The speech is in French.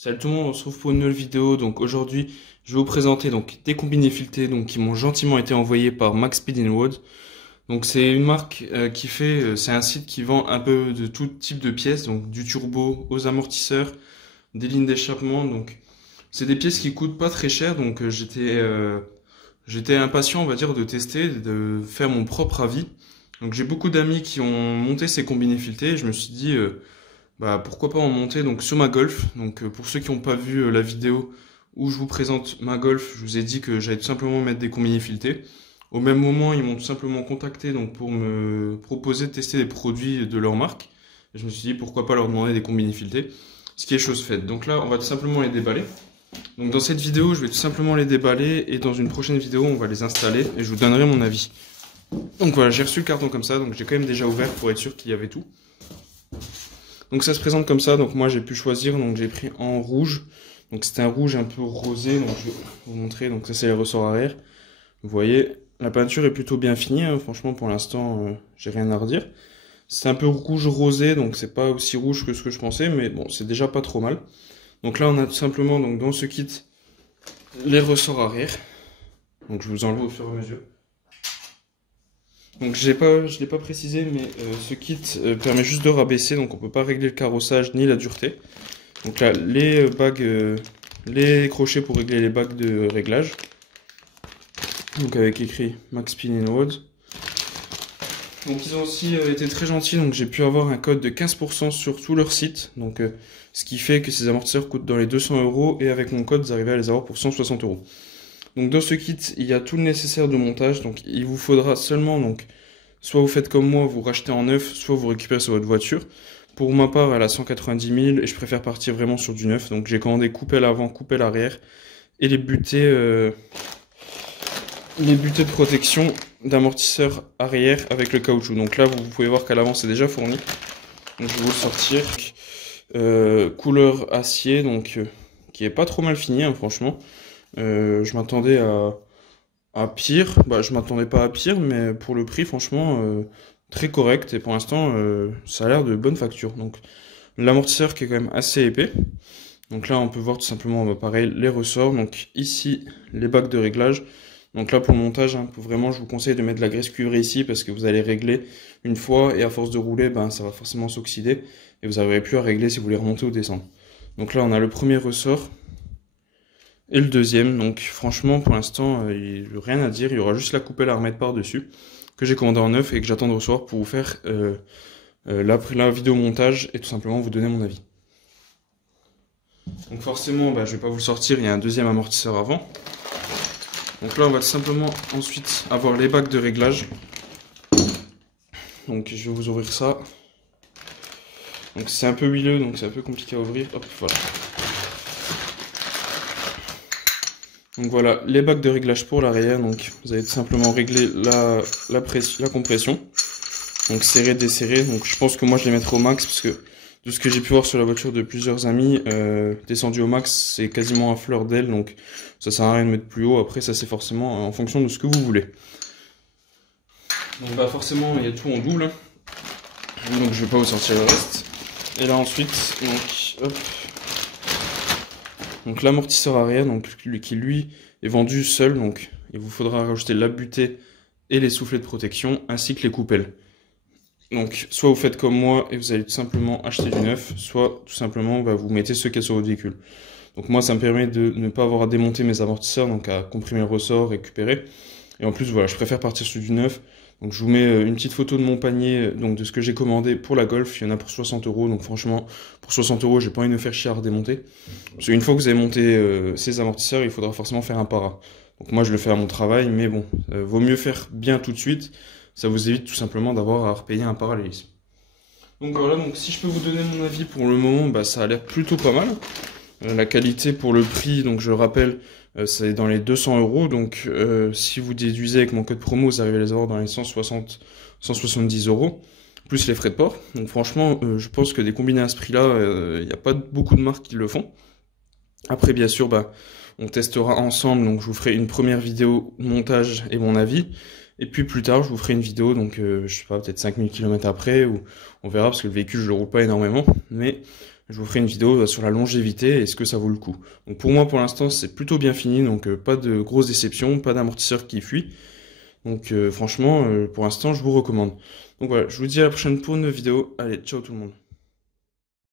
Salut tout le monde, on se retrouve pour une nouvelle vidéo. Donc aujourd'hui, je vais vous présenter donc des combinés filetés qui m'ont gentiment été envoyés par Max Speed & Wood. Donc c'est une marque c'est un site qui vend un peu de tout type de pièces, donc du turbo aux amortisseurs, des lignes d'échappement. Donc c'est des pièces qui coûtent pas très cher. Donc j'étais impatient, on va dire, de tester, de faire mon propre avis. Donc j'ai beaucoup d'amis qui ont monté ces combinés filetés. Et je me suis dit pourquoi pas en monter donc sur ma Golf. Donc pour ceux qui n'ont pas vu la vidéo où je vous présente ma Golf, je vous ai dit que j'allais tout simplement mettre des combinés filetés. Au même moment, ils m'ont tout simplement contacté donc pour me proposer de tester des produits de leur marque. Et je me suis dit pourquoi pas leur demander des combinés filetés, ce qui est chose faite. Donc là, on va tout simplement les déballer. Donc dans cette vidéo, je vais tout simplement les déballer et dans une prochaine vidéo, on va les installer et je vous donnerai mon avis. Donc voilà, j'ai reçu le carton comme ça, donc j'ai quand même déjà ouvert pour être sûr qu'il y avait tout. Donc ça se présente comme ça, donc moi j'ai pu choisir, donc j'ai pris en rouge. Donc c'est un rouge un peu rosé, donc je vais vous montrer, donc ça c'est les ressorts arrière. Vous voyez, la peinture est plutôt bien finie, hein. Franchement pour l'instant j'ai rien à redire. C'est un peu rouge rosé, donc c'est pas aussi rouge que ce que je pensais, mais bon c'est déjà pas trop mal. Donc là on a tout simplement donc dans ce kit les ressorts arrière. Donc je vous enlève au fur et à mesure. Donc je l'ai pas précisé, mais ce kit permet juste de rabaisser, donc on peut pas régler le carrossage ni la dureté. Donc là les les crochets pour régler les bagues de réglage. Donc avec écrit Max Speed & Wood. Donc ils ont aussi été très gentils, donc j'ai pu avoir un code de 15% sur tout leur site. Donc ce qui fait que ces amortisseurs coûtent dans les 200 € et avec mon code vous arrivez à les avoir pour 160 €. Donc dans ce kit, il y a tout le nécessaire de montage, donc il vous faudra seulement, donc soit vous faites comme moi, vous rachetez en neuf, soit vous récupérez sur votre voiture. Pour ma part, elle a 190 000 et je préfère partir vraiment sur du neuf, donc j'ai commandé coupelle avant, coupelle arrière et les butées de protection d'amortisseur arrière avec le caoutchouc. Donc là, vous pouvez voir qu'à l'avant c'est déjà fourni. Donc je vais vous le sortir. Couleur acier, donc qui est pas trop mal fini, hein, franchement. Je m'attendais à pire, je m'attendais pas à pire, mais pour le prix, franchement, très correct, et pour l'instant, ça a l'air de bonne facture. Donc, l'amortisseur qui est quand même assez épais. Donc là, on peut voir tout simplement, pareil, les ressorts. Donc ici, les bagues de réglage. Donc là, pour le montage, hein, vraiment, je vous conseille de mettre de la graisse cuivrée ici, parce que vous allez régler une fois, et à force de rouler, ça va forcément s'oxyder, et vous n'arriverez plus à régler si vous voulez remonter ou descendre. Donc là, on a le premier ressort. Et le deuxième, donc franchement pour l'instant il n'y a rien à dire, il y aura juste la coupelle à remettre par dessus que j'ai commandé en neuf et que j'attends de recevoir pour vous faire la vidéo montage et tout simplement vous donner mon avis. Donc forcément je vais pas vous le sortir, il y a un deuxième amortisseur avant. Donc là on va tout simplement ensuite avoir les bagues de réglage. Donc je vais vous ouvrir ça. Donc c'est un peu huileux, donc c'est un peu compliqué à ouvrir. Hop, voilà. Donc voilà, les bagues de réglage pour l'arrière, donc vous allez tout simplement régler la compression. Donc serrer, desserrer, donc je pense que moi je les mettrai au max parce que de ce que j'ai pu voir sur la voiture de plusieurs amis, descendu au max c'est quasiment à fleur d'aile, donc ça sert à rien de mettre plus haut, après ça c'est forcément en fonction de ce que vous voulez. Donc forcément il y a tout en double, donc je vais pas vous sortir le reste. Et là ensuite, donc hop. Donc l'amortisseur arrière, qui lui est vendu seul, donc il vous faudra rajouter la butée et les soufflets de protection, ainsi que les coupelles. Donc soit vous faites comme moi et vous allez tout simplement acheter du neuf, soit tout simplement vous mettez ceux qui sont sur votre véhicule. Donc moi ça me permet de ne pas avoir à démonter mes amortisseurs, donc à comprimer le ressort, récupérer. Et en plus voilà, je préfère partir sur du neuf. Donc je vous mets une petite photo de mon panier, donc de ce que j'ai commandé pour la Golf. Il y en a pour 60 €, donc franchement pour 60 €, j'ai pas envie de me faire chier à redémonter. Parce qu'une fois que vous avez monté ces amortisseurs, il faudra forcément faire un para. Donc moi je le fais à mon travail, mais bon, vaut mieux faire bien tout de suite. Ça vous évite tout simplement d'avoir à repayer un parallélisme. Donc voilà, donc si je peux vous donner mon avis pour le moment, ça a l'air plutôt pas mal. La qualité pour le prix, donc je le rappelle, c'est dans les 200 €, donc si vous déduisez avec mon code promo, vous arrivez à les avoir dans les 170 €, plus les frais de port. Donc franchement, je pense que des combinés à ce prix-là, il n'y a pas beaucoup de marques qui le font. Après, bien sûr, on testera ensemble, donc je vous ferai une première vidéo montage et mon avis. Et puis plus tard, je vous ferai une vidéo, donc je sais pas, peut-être 5000 km après, ou on verra, parce que le véhicule, je le roule pas énormément, mais je vous ferai une vidéo sur la longévité et est-ce que ça vaut le coup. Donc pour moi, pour l'instant, c'est plutôt bien fini, donc pas de grosses déceptions, pas d'amortisseur qui fuit. Donc franchement, pour l'instant, je vous recommande. Donc voilà, je vous dis à la prochaine pour une vidéo. Allez, ciao tout le monde.